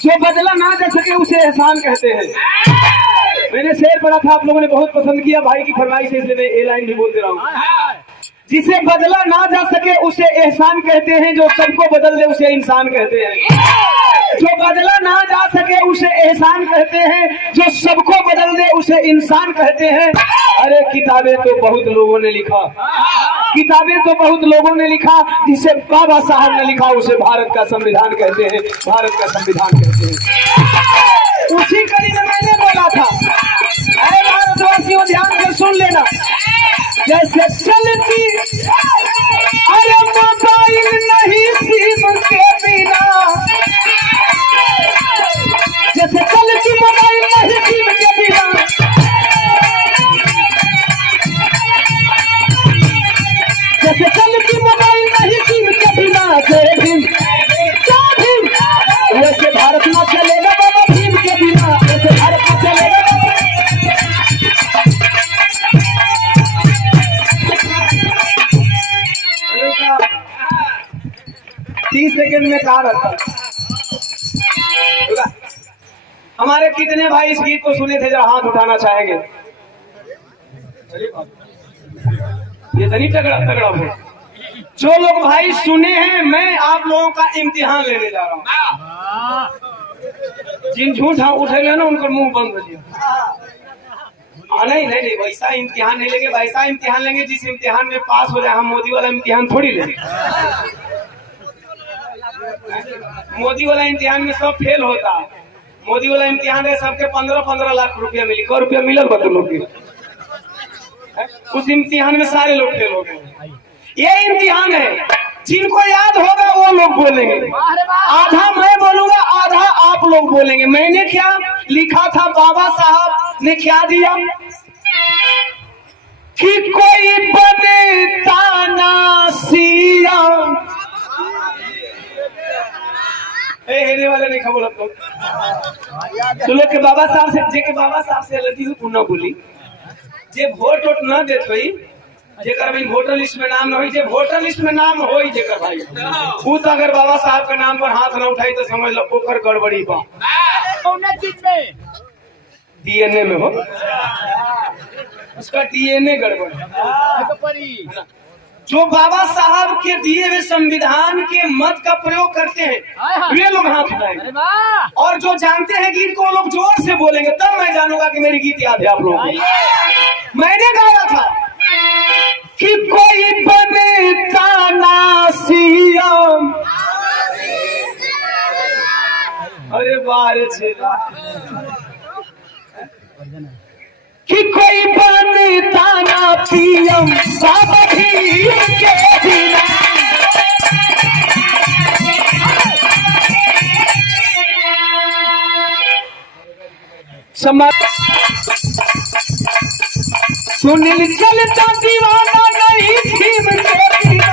जो बदला ना जा सके उसे एहसान कहते हैं। मैंने शेर पढ़ा था, आप लोगों ने बहुत पसंद किया, भाई की फरमाइश है इसलिए मैं ये लाइन भी बोल दे रहा हूँ। जिसे बदला ना जा सके उसे एहसान कहते हैं, जो सबको बदल दे उसे इंसान कहते हैं। जो बदला ना जा सके उसे एहसान कहते हैं, जो सबको बदल दे उसे इंसान कहते हैं। अरे किताबें तो बहुत लोगों ने लिखा, किताबें तो बहुत लोगों ने लिखा, जिसे बाबा साहब ने लिखा उसे भारत का संविधान कहते हैं, भारत का संविधान कहते हैं। उसी कड़ी में मैंने बोला था, अरे भारतवासियों ध्यान से सुन लेना, जैसे चलती अरे मोबाइल नहीं सिम के बिना, जैसे चलती मोबाइल नहीं सिम के बिना, जैसे चलती मोबाइल नहीं सिम के बिना, जय भीम वैसे भारत ना चलेगा बाबा भीम के बिना, वैसे भारत ना चलेगा। 30 सेकंड में कहा रहता। हमारे कितने भाई इस गीत को सुने थे, जरा हाथ उठाना चाहेंगे? ये तो नहीं तगड़ा तगड़ा हो। जो लोग भाई सुने हैं, मैं आप लोगों का इम्तिहान लेने जा रहा हूँ। जिन झूठ उठे ना उनका मुंह बंद हो जाए। नहीं नहीं नहीं, वैसा इम्तिहान नहीं लेंगे, वैसा इम्तिहान लेंगे जिस इम्तिहान में पास हो जाए। हम मोदी वाला इम्तिहान थोड़ी लेंगे। मोदी वाला इम्तिहान में सब फेल होता है। मोदी वाला इम्तिहान है सबके 15-15 लाख रुपया मिली। कौ रुपया मिलल बतलो की? उस इम्तिहान में सारे लोग फेल हो गए। ये इम्तिहान है, जिनको याद होगा वो लोग बोलेंगे, आधा मैं बोलूंगा, आधा आप लोग बोलेंगे। मैंने क्या लिखा था, बाबा साहब ने क्या दिया कि कोई बनता ना सीएम। हेरे वाले नहीं खबर आप लोग तो लोग के बाबा साहब से, जे के बाबा साहब से लगी हुई पुनः बोली, जे वोट वोट न देत हुई, जेकर भाई वोटर लिस्ट में नाम न हो, जे वोटर लिस्ट में नाम हो जेकर भाई वो तो अगर बाबा साहब के नाम पर हाथ न उठाई तो समझ लो ओकर गड़बड़ी बा। डीएनए में हो, उसका डीएनए गड़बड़। जो बाबा साहब के दिए हुए संविधान के मत का प्रयोग करते हैं वे लोग हाथ उठाएंगे, और जो जानते हैं गीत को लोग जोर से बोलेंगे, तब मैं जानूंगा कि मेरी गीत याद है आप लोगों को। मैंने गाया था कि कोई बनता ना सीएम। अरे बारे छेला कि कोई बनता ना पीएम बाबा भीम के बिना। सुनील चलता दीवाना नहीं भीम के बिना,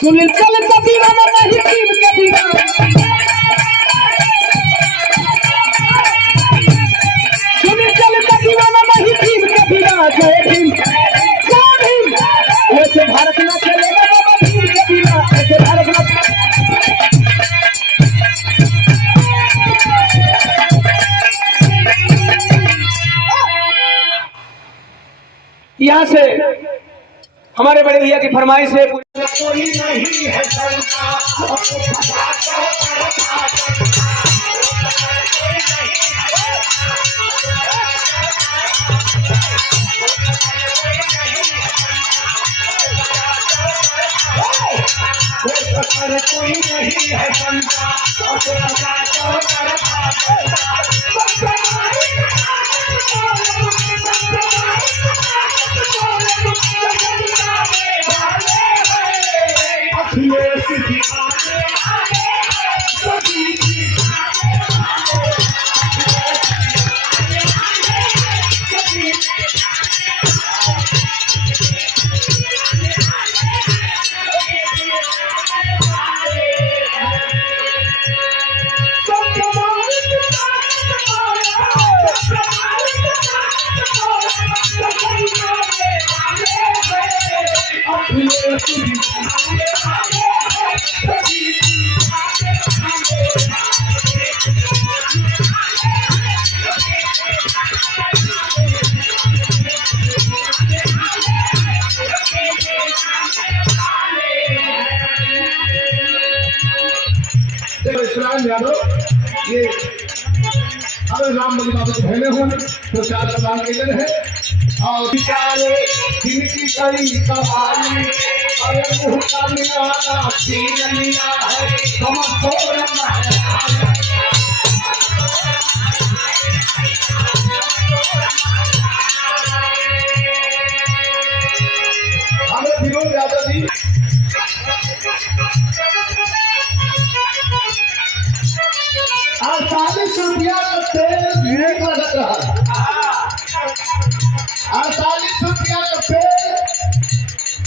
सुनील चलता दीवाना नहीं भीम के बिना, सुनील चलता दीवाना नहीं भीम के बिना। जय भीम जय भीम वैसे भारत ना चलेगा बाबा भीम के बिना, वैसे भारत ना। यहाँ से हमारे बड़े भैया की फरमाइश है, कोई नहीं है कोई नहीं है इस्लाम यादव ये अगर राम बलि बाबू के भैले हुए तो चार सवाल के लिए है और बिचारे जिनकी कई कमाई अरे मुँह का मिलाना छीन लिया है समझ हमें विनोद यादव जी 48 रुपया का तेल नहीं लगत रहा 48 रुपया का तेल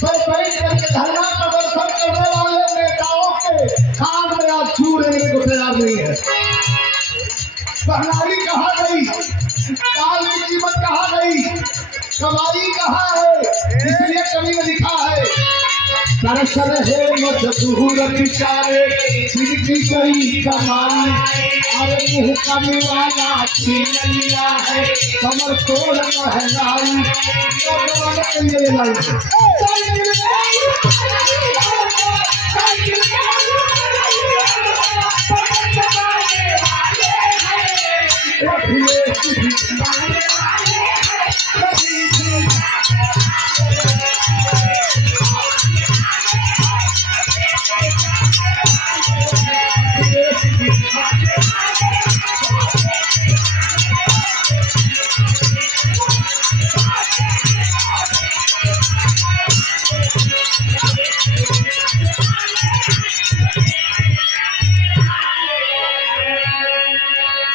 पर बैठ करके धरना प्रदर्शन करने वाले नेताओं के कान में आज छू लेने को तैयार नहीं है। महंगाई कहाँ गई, दाल की कीमत कहाँ गई, कमाई कहाँ है, इसलिए कवि ने लिखा है सरसर है मजबूर बेचारे जिनकी कई कमाई अरे मुँह का मिलाना छीन लिया है कमर तोड़ महंगाई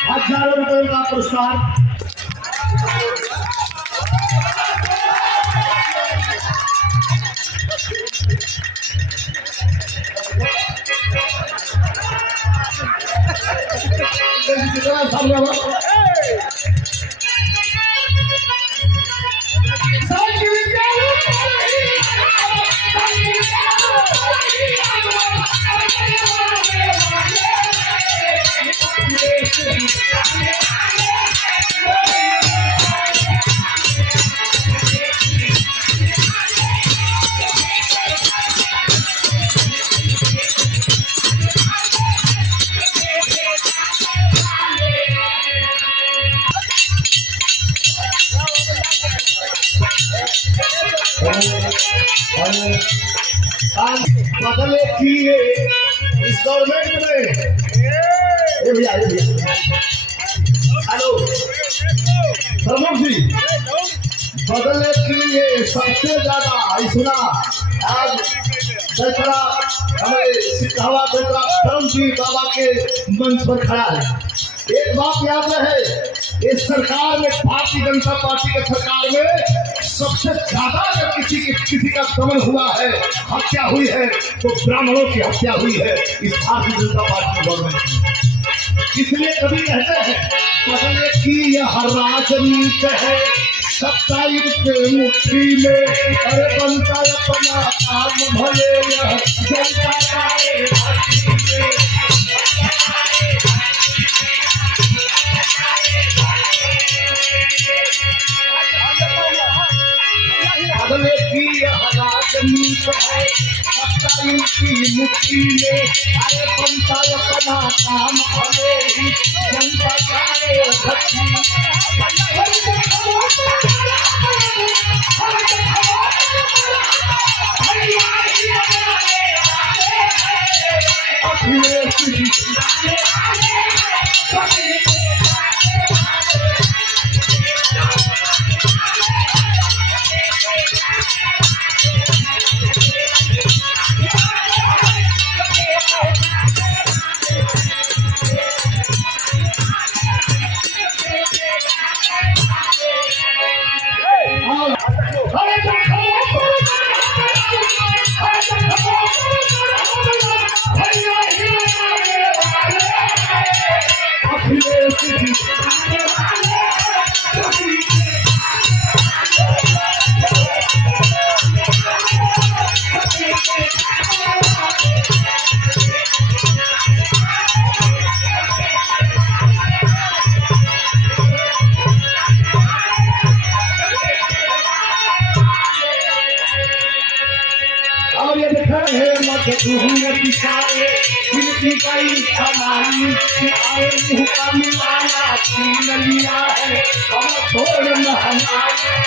हजारों रुपए का पुरस्कार बदले किए इस गवर्नमेंट में हेलो प्रमुख जी बदले किए सबसे ज्यादा सुना आज बेतरा हमारे सिद्धावा बेतरा धर्म जी बाबा के मंच पर खड़ा है। एक बात याद रहे इस सरकार में भारतीय जनता पार्टी के सरकार में सबसे ज्यादा अगर किसी का दमन हुआ है हत्या हुई है तो ब्राह्मणों की हत्या हुई है इस भारतीय जनता पार्टी गवर्नमेंट में। इसलिए कभी कहते हैं बदले की यह राजनीति है सत्ता इनके मुट्ठी में अरे बनता अपना काम भले यह जनता बदले की यह राजनीति है सत्ता इनकी मुट्ठी में अरे बनता अपना काम भले ही जनता जाए और ये देखा है मत दूर दिखाए जिनकी गई हमारी आए मुँह का मिलाना छीन लिया है और छोड़ न हमारे